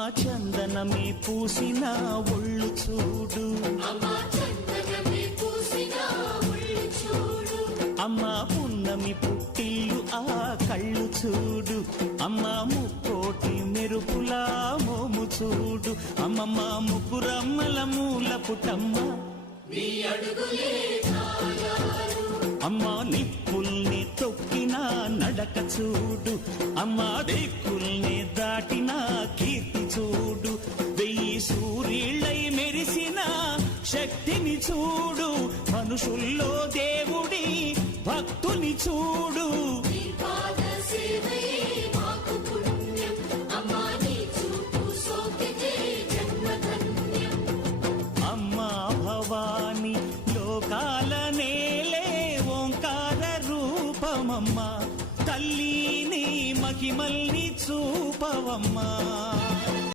చందనమే పూసిన ఒళ్ళు చూడు, అమ్మా పున్నమి పుట్టిల్లు ఆ కళ్ళు చూడు, అమ్మా ముక్కోటి మెరుపులా మోము చూడు, అమ్మమ్మ ముగ్గురమ్మల మూల పుటమ్మ అమ్మా నిప్పుల్ని తొక్కిన నడక చూడు, అమ్మా దిక్కుల్ని దాటిన కీర్తి చూడు, వెయ్యి సూర్యుళ్ళై మెరిసిన శక్తిని చూడు, మనుషుల్లో దేవుడి భక్తుని చూడు. అమ్మా భవాని లోకాల నేలే ఓంకార రూపమమ్మా, తల్లిని మహిమల్ని చూపవమ్మా.